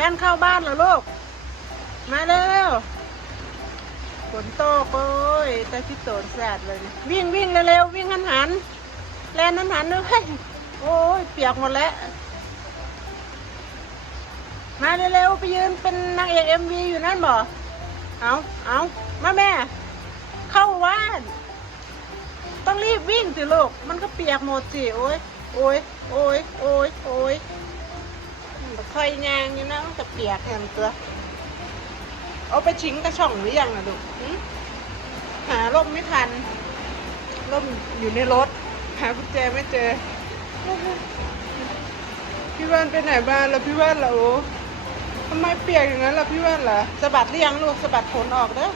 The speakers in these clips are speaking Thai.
แฟนเข้าบ้านเหรอลูก มาเร็วฝนตกโอ้ยตาที่โตนแสดเลย วิ่งวิ่งเร็วๆวิ่งหันหันแลนหันหันด้วยโอ้ยเปียกหมดแล้ว มาเร็วๆไปยืนเป็นนางเอกเอ็มวีอยู่นั่นบ่เอาเอามาแม่ เข้าบ้าน ต้องรีบวิ่งสิลูก มันก็เปียกหมดสิ โอ้ยโอ้ยโอ้ยโอ้ยโอ้ย คอยยางอยู่นะมันก็เปียกแหมตัว เอาไปชิงกระช่องหรือยังนะลูกหาร่มไม่ทัน ร่มอยู่ในรถ หากุญแจไม่เจอ พี่ว่านไปไหนบ้านแล้วพี่ว่านล่ะโอ้ทำไมเปียกอย่างนั้นล่ะพี่ว่านล่ะสะบัดหรือยังลูกสะบัดขนออกเด้อ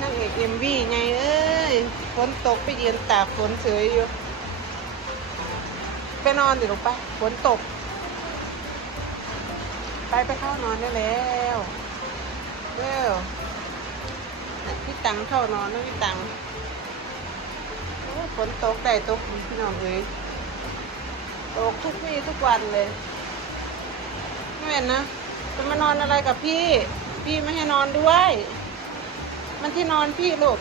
นั่งเอกเอ็มวีไงเอ้ยฝนตกไปยืนตากฝนเฉยอยู่ ไปนอนดิลูกไปฝนตก ไปไปเข้านอนได้แล้วเร็วพี่ตังเข้านอนนะพี่ตังฝนตกได้ตกพี่น้องเอ้ยตกทุกวี่ทุกวันเลยไม่เห็นนะจะมานอนอะไรกับพี่ พี่ไม่ให้นอนด้วย มันที่นอนพี่ลูก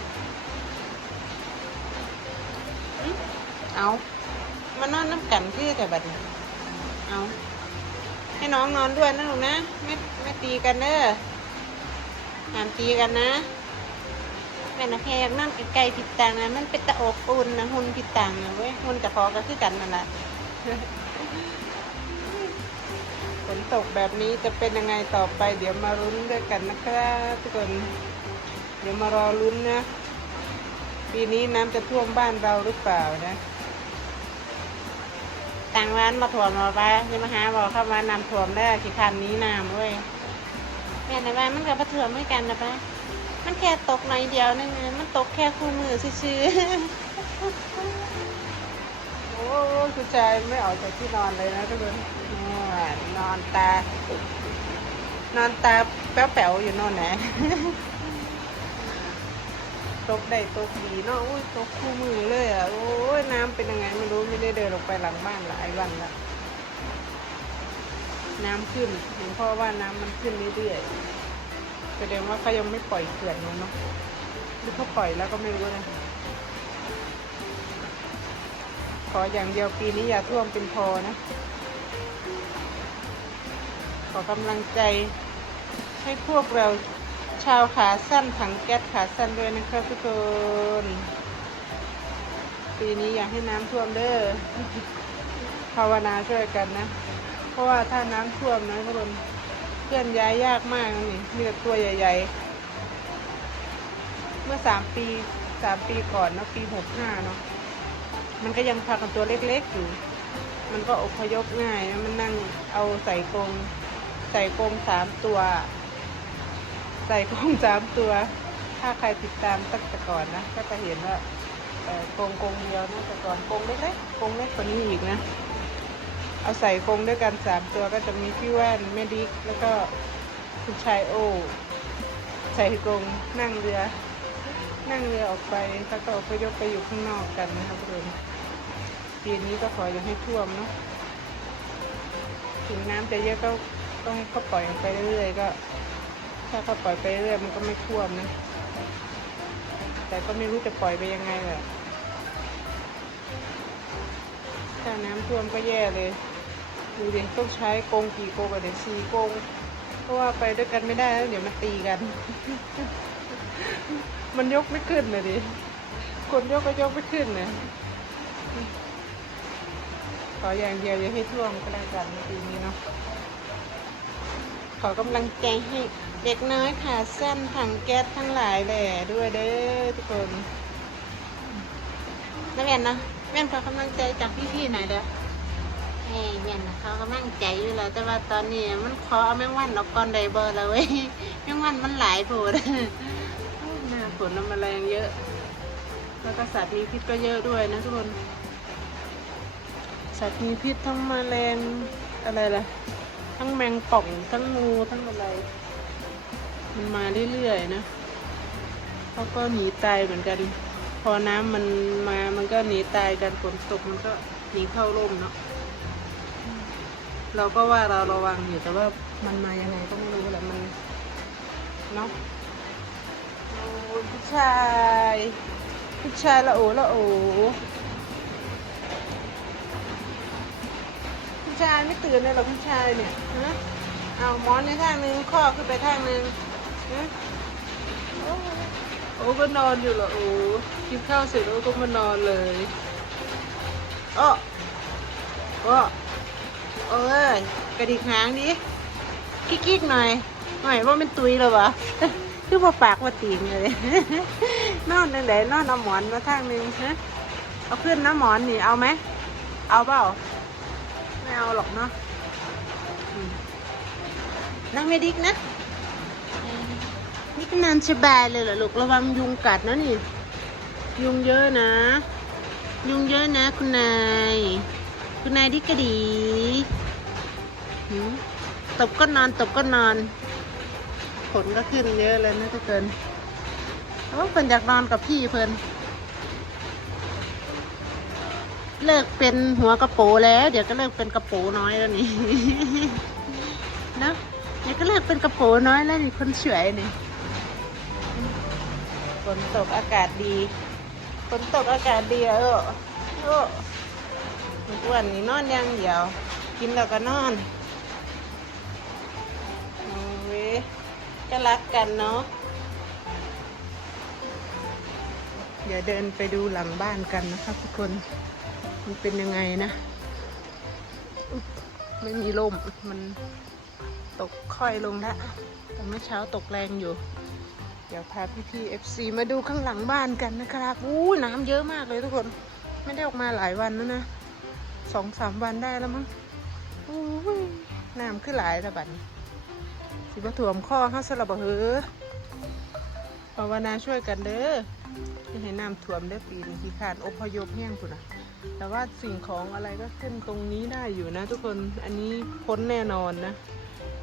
เอา มานอนน้ำกันพี่แต่บัดนี้เอาให้น้องนอนด้วยนะลูกนะ ไม่ไม่ตีกันเด้อห้ามตีกันนะแม่นะแพกนั่งไกลๆผิดตังนะมันเป็นตะอบอุ่นนะหุ่นผิดตังนะเว้ยหุ่นจะพอก็คือกันนั่นแหละฝนตกแบบนี้จะเป็นยังไงต่อไป เดี๋ยวมาลุ้นด้วยกันนะครับทุกคน เดี๋ยวมารอลุ้นนะ ปีนี้น้ำจะท่วมบ้านเราหรือเปล่านะ ต่างร้านมาถ่วมเราไปยังมาหาบอกเข้ามาน้ำถ่วมได้กี่คันนี้น้ำเว้ยแม่ในบ้านมันกับมาถ่วมเหมือนกันนะปะมันแค่ตกหน่อยเดียวนึงนะมันตกแค่คู่มือซื่อโอ้คุณชายไม่ออกจากที่นอนเลยนะทุกคนอ่านอนตา นอนตาแป๋วๆอยู่โน่นนะ ตกได้ตกดีเนาะอุ้ยตกคู่มือเลยอะ โอ้ยน้ำเป็นยังไงไม่รู้ไม่ได้เดินลงไปหลังบ้านหลายวันละน้ำขึ้นเห็นพ่อว่าน้ำมันขึ้นเรื่อยๆแสดงว่าเขายังไม่ปล่อยเขื่อนมันเนาะหรือเขาปล่อยแล้วก็ไม่รู้นะขออย่างเดียวปีนี้อย่าท่วมเป็นพอนะ ขอกำลังใจให้พวกเรา ชาวขาสั้นถังแก๊สขาสั้นด้วยนะครับทุกคน ปีนี้อยากให้น้ำท่วมเด้อภาวนาช่วยกันนะ เพราะว่าถ้าน้ำท่วมนะทุกคนเคลื่อนย้ายยากมากนี่มีแต่ตัวใหญ่ ๆ เมื่อสามปีสามปีก่อนเนะปีหกห้าเนาะมันก็ยังพากันตัวเล็กๆอยู่ มันก็อพยพง่ายนะมันนั่งเอาใส่กรงใส่กรงสามตัว ใส่กรงสามตัว ถ้าใครติดตามตั้งแต่ก่อนนะ ก็จะเห็นว่ากรงกรงเดียวนะแต่ก่อนกรงเล็กๆกรงเล็กกว่านี้อีกนะ เอาใส่กรงด้วยกันสามตัวก็จะมีพี่แว่นแม่ดิกแล้วก็คุณชายโอ ใส่กรงนั่งเรือ นั่งเรือออกไปแล้วก็อพยพไปอยู่ข้างนอกกันนะครับทุกคนปีนี้ก็ขออย่าให้ท่วมเนาะถึงน้ำจะเยอะก็ต้องก็ปล่อยออกไปเรื่อยๆก็ ถ้าเขาปล่อยไปเรื่อยมันก็ไม่ท่วมนะ แต่ก็ไม่รู้จะปล่อยไปยังไงแหละถ้าน้ำท่วมก็แย่เลย ดูดิต้องใช้กงกี่โกรงอะเดี๋ยวสี่กง เพราะว่าไปด้วยกันไม่ได้แล้วเดี๋ยวมาตีกัน มันยกไม่ขึ้นเลยดิ คนยกก็ยกไม่ขึ้นนะขออย่างเดียวอย่าให้ท่วมก็แล้วกันปีนี้เนาะขอกำลังใจให้ เด็กน้อยขาสั้นถังแก๊สทั้งหลายแหล่ด้วยเด้อทุกคนนักเรียนนะแม่นขอกำลังใจจากพี่ๆหน่อยเด้อเฮ้ยแม่นนะเขากำลังใจอยู่แล้ว แต่ว่าตอนนี้มันขอเอาแมงวันออกก่อนไดเบอร์แล้วเว้ยแมงวันมันหลายโผดหน้าฝนน้ำแมลงเยอะ แล้วก็สัตว์มีพิษก็เยอะด้วยนะทุกคน สัตว์มีพิษทั้งแมลงอะไรล่ะ ทั้งแมงป่องทั้งงูทั้งอะไร มันมาเรื่อยๆนะเขาก็หนีตายเหมือนกัน พอน้ำมันมามันก็หนีตายกันฝนตกมันก็หนีเข้าร่มเนาะเราก็ว่าเราระวังอยู่แต่ว่ามันมายังไงก็ไม่รู้แหละมันเนาะผู้ชายผู้ชายละโอละโอผู้ชายไม่ตื่นเลยหรอผู้ชายเนี่ยฮะเอาหมอนในทางนึงข้อขึ้นไปทางนึง โอ้โอ้ก็นอนอยู่เหรอโอ้กินข้าวเสร็จโอ้ก็มานอนเลยอ้ออ้อเอ้ยกระดิกหางดิกิ๊กๆหน่อยหน่อยว่าเป็นตุยแล้ววะคือพอปากว่าตีนเลยนอนไหนๆนอนเอาหมอนมาทางนึงฮะเอาขึ้นนะหมอนนี่เอาไหมเอาเปล่าไม่เอาหรอกเนาะนั่งไม่ดิกนะ นี่ก็นอนสบายเลยเหรอลูกระวังยุงกัดนะนี่ ยุงเยอะนะ ยุงเยอะนะ คุณนาย คุณนายดิกระดีหืมตบก็นอนตบก็นอนขนก็ขึ้นเยอะเลยนะทุกคนโอ้เพิ่นอยากนอนกับพี่เพิ่นเลิกเป็นหัวกระโปรแล้ว เดี๋ยวก็เลิกเป็นกระโปรน้อยแล้วนี่เนะเดี๋ยวก็เลิกเป็นกระโปรน้อยแล้วนี่คนสวยนี่ ฝนตกอากาศดีฝนตกอากาศดีเออเออทุกวันนี้นอนอย่างเดียว กินแล้วก็นอนโอ้ยก็รักกันเนาะเดี๋ยวเดินไปดูหลังบ้านกันนะครับทุกคน มันเป็นยังไงนะ ไม่มีลมมันตกค่อยลงล้วแต่เมื่อเช้าตกแรงอยู่ เดี๋ยวพาพี่ๆ FC มาดูข้างหลังบ้านกันนะครับอู้น้ำเยอะมากเลยทุกคน ไม่ได้ออกมาหลายวันแล้วนะสองสามวันได้แล้วมั้งโอ้ยน้ำขึ้นหลายแล้วบัดสิบถ่วมข้อเขาสลับเหอภาวนาช่วยกันเด้ออย่าให้น้ำท่วมเด้ปีนี้ที่ขาดอพยพแห้งพุ่นนะแต่ว่าสิ่งของอะไรก็ขึ้นตรงนี้ได้อยู่นะ ทุกคน อันนี้พ้นแน่นอนนะ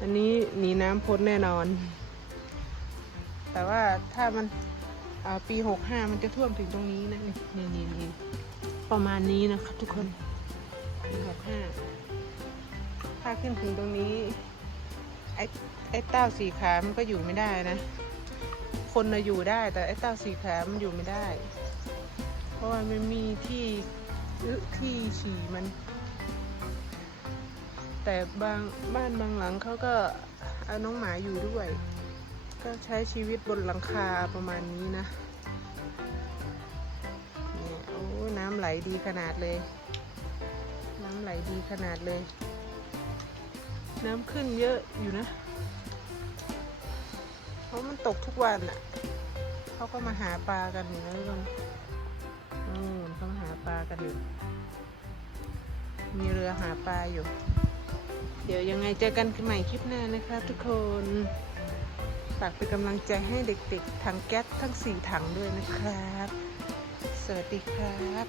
อันนี้หนีน้ำพ้นแน่นอน แต่ว่าถ้ามันปีหกห้ามันจะท่วมถึงตรงนี้นะนี่นี่นี่ประมาณนี้นะครับทุกคนปีหกห้าถ้าขึ้นถึงตรงนี้ไอ้ไอ้เต้าสีขา มันก็อยู่ไม่ได้นะ คนนะอยู่ได้ แต่ไอ้เต้าสีขา มันอยู่ไม่ได้ เพราะว่ามันมีที่อึที่ฉี่มัน แต่บางบ้านบางหลังเขาก็เอาน้องหมาอยู่ด้วย ก็ใช้ชีวิตบนหลังคาประมาณนี้นะเนี่ยโอ้น้ำไหลดีขนาดเลย น้ำไหลดีขนาดเลย น้ำขึ้นเยอะอยู่นะ เพราะมันตกทุกวันอะเขาก็มาหาปลากันอยู่นะทุกคนอืมเขามาหาปลากันอยู่มีเรือหาปลาอยู่ เดี๋ยวยังไงเจอกันใหม่คลิปหน้านะครับทุกคน ฝากเป็นกำลังใจให้เด็กๆทั้งแก๊สทั้งสี่ถังด้วยนะครับ สวัสดีครับ